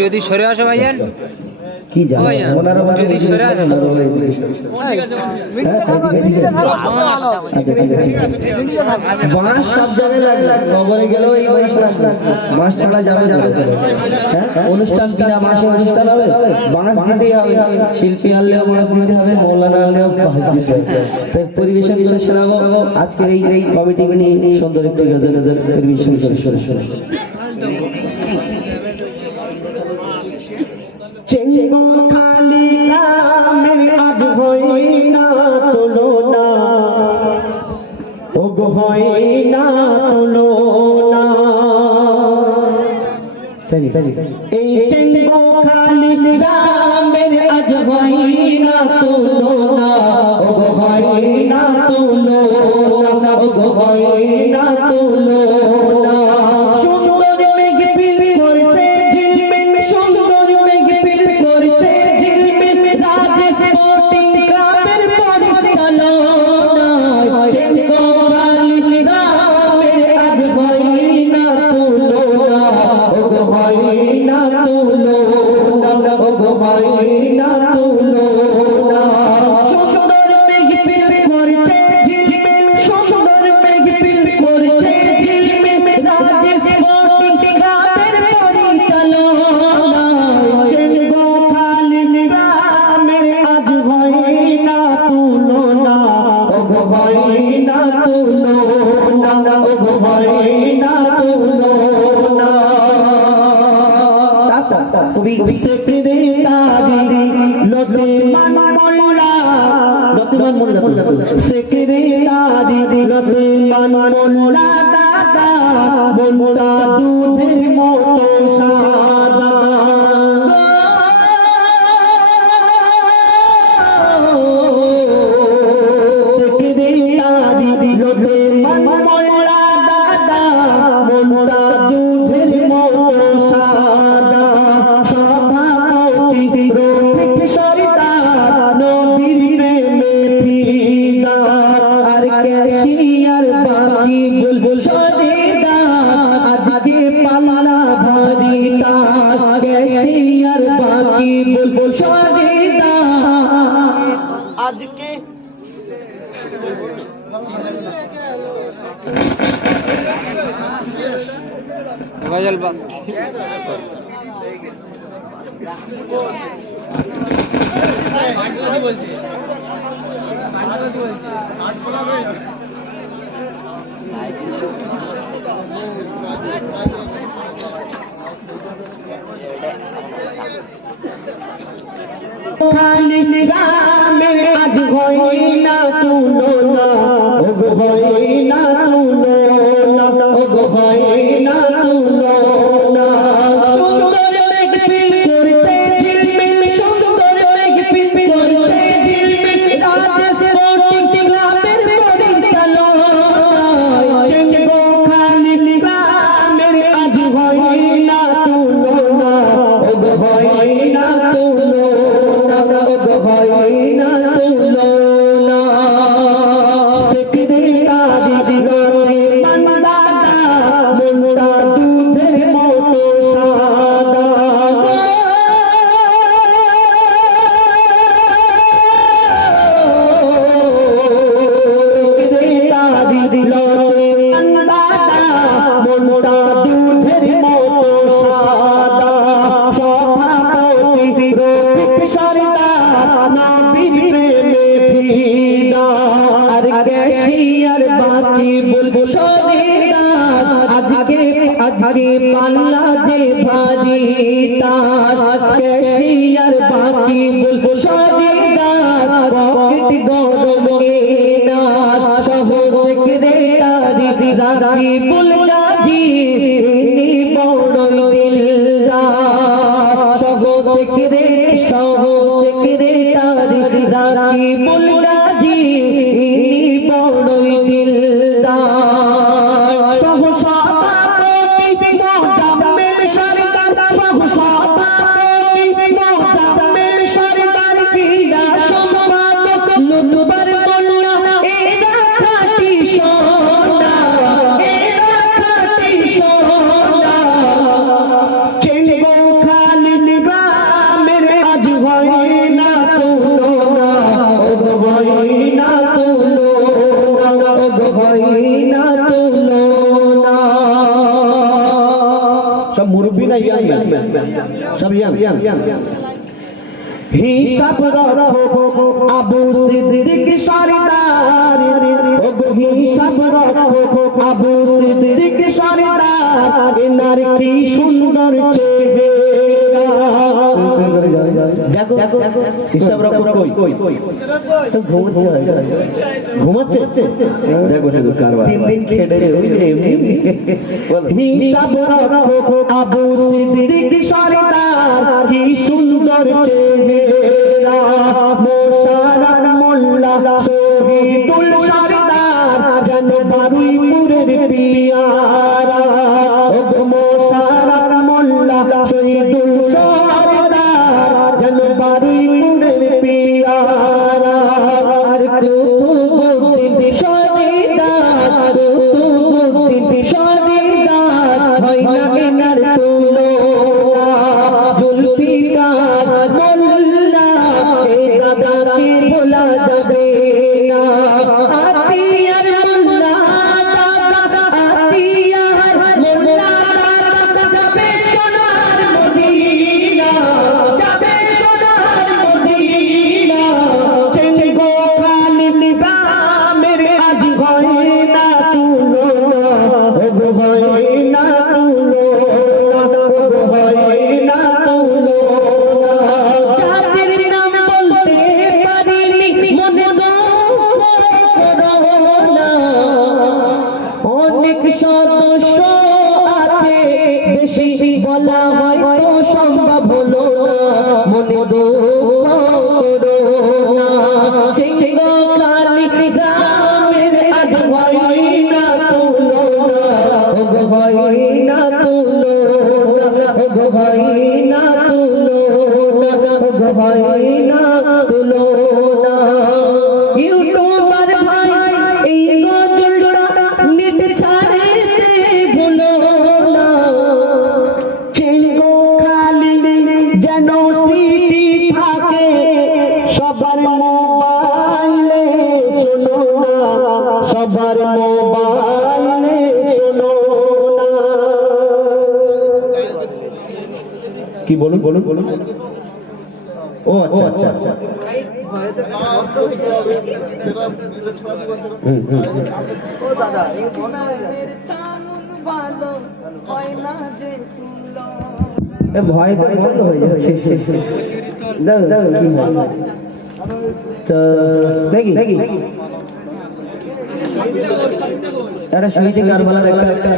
যদি সরে আসো ভাইয়ান কি জানো যদি সরে আসো বাঁশ সব জায়গায় লাগবে, নগরে গেলেও এই বাঁশ লাগবে, বাঁশ ছাড়া যাবে যাবে অনুষ্ঠান কিনা মাসে অনুষ্ঠান হবে, বাঁশ দিতেই হবে, শিল্পী আনলেও বাঁশ দিতে হবে, মৌলানা আনলেও বাঁশ দিতে হবে। তাই পরিবেশন করে শোনাবো আজকের এই কমিটি নিয়ে সুন্দর একটি গজল পরিবেশন করে শোনাবো। চেঙ্গো খালি গ্রামের আজ হয় না তুলনা, ওগো হয় না তুলনা। এই চেঙ্গো খালি গ্রামের আজ হয় না তুলনা, ওগো হয় না তুলনা, ওগো হয় না তুলনা। সুন্দর মেঘ বিল করছে ঝিলমিল, সুন্দর মেঘ বিল করছে ঝিলমিল, রাজে স্পোর্টিং ক্লাবের পরিচালনা। চেঙ্গো খালি গ্রামের আজ হয় না তুলনা, ওগো হয় না তুলনা, ওগো হয় না তুলনা। সুন্দর মেঘ বিল করছে ঝিলমিল, সুন্দর মেঘ বিল করছে ঝিলমিল, রাজে স্পোর্টিং ক্লাবের পরিচালনা। চেঙ্গো খালি গ্রামের আজ হয় না তুলনা, ওগো হয় না তুলনা, ওগো হয় না তুলনা। কবি সেক্রেটারি লতিমান মোল্লা, লতিমান মোল্লা সেক্রেটারি লতিমান মোল্লা দাদা, মোল্লা দুধের মতো সাদা। সেক্রেটারি লতিমান মোল্লা দাদা, মোল্লা দুধের মতো সাদা। সভাপতি রফিক সরদার নবীর প্রেমে ফিদা, আর ক্যাশিয়ার বাকি বুলবুল সরদার, আজকে পাল্লা ভারী তার। ক্যাশিয়ার বাকি বুলবুল সরদার, আজকে গজল বা খালি গ্রামের আজ হয় না তুলনা, ওগো হয় না তুলনা, ওগো হয় না তুলনা। সুন্দর মেঘ বিল করছে ঝিলমিল, সুন্দর মেঘ বিল করছে ঝিলমিল, রাজে স্পোর্টিং ক্লাবের পরিচালনা। চেঙ্গো খালি গ্রামের আজ হয় না তুলনা, ওগো হয় না তুলনা, ওগো হয় না তুলনা। সেক্রেটারি লতিমান দাদা, মোল্লা দুধের মতো সাদা। সেক্রেটারি লতিমান দাদা, মোল্লা দুধের মতো সাদা। সভাপতি রফিক সরদার নবীর প্রেমে ফিদা, আর ক্যাশিয়ার বাকি বুলবুল সরদার, আজকে পাল্লা যে ভারী তার। ক্যাশিয়ার বাকি বুলবুল সরদার, পকেট গরম এনার। সহ সেক্রেটারি রাকিবুল গাজী, ইনি বড়ই দিলদার। সহ সেক্রেটারি রাকিবুল গাজী, ইনি বড়ই দিলদার। সহ সভাপতি মোজাম্মেল সরদার, সহ সভাপতি মোজাম্মেল সরদার, ক্রীড়া সম্পাদক লুৎফর মোল্লা, এরা খাঁটি সোনা, এরা सब मुरब्बी ना यंग सब यंग हिसाब रखो আবু সিদ্দিক সরদার ও হিসাব রাখো আবু সিদ্দিক সরদার এনার কি সুন্দর চেহারা দেখো দেখো হিসাব রাখো কই তো ঘুমাচ্ছে দেখো শুধু কারবার তিন দিন খেটে এমনি হিসাব রাখো আবু সিদ্দিক সরদার কি সুন্দর চেহারা মোশাররফ মোল্লা শহীদুল সরদার যেন বারুইপুরের পিয়ারা ও মোশাররফ মোল্লা শহীদুল সরদার যেন বারুইপুরের পিয়ারা আর কুতুবউদ্দিন সরদার কুতুবউদ্দিন সরদার হয় না এনার তুলনা জুলফিকার মোল্লা এ দাদাকে ভোলা যাবে না আতিয়ার মোল্লা দাদা আতিয়ার মোল্লা দাদা যাবে সোনার মদিনা যাবে সোনার মদিনা চেঙ্গো খালিদ গ্রামের আজ হয় না তুলনা ও হয় না তুলনা ও হয় না তুলনা যাদের নাম বলতে পারিনি মনে করোনা অনেক সদস্য আছে বেশি বলা হয়তো সম্ভব হলো না মনে দুঃখ করোনা চেঙ্গো খালিদ গ্রামের আজ হয় না তুলনা ও হয় না তুলনা ও হয় না তুলনা ও হয় না তুলনা ইউটিউবার ভাই এই গজলটা নিতে ছাড়তে ভুলো না চেঙ্গো খালিদ যেন স্মৃতি থাকে সবার মোবাইলে শোনো না সবার মোবাইলে শোনো না কি বলুন বলুন বলুন ও আচ্ছা আচ্ছা আচ্ছা ভয় তো বন্ধ হয়ে যাচ্ছে দাও দাও কি হয় তো দেখি দেখি একটা সুইটি কারবালার একটা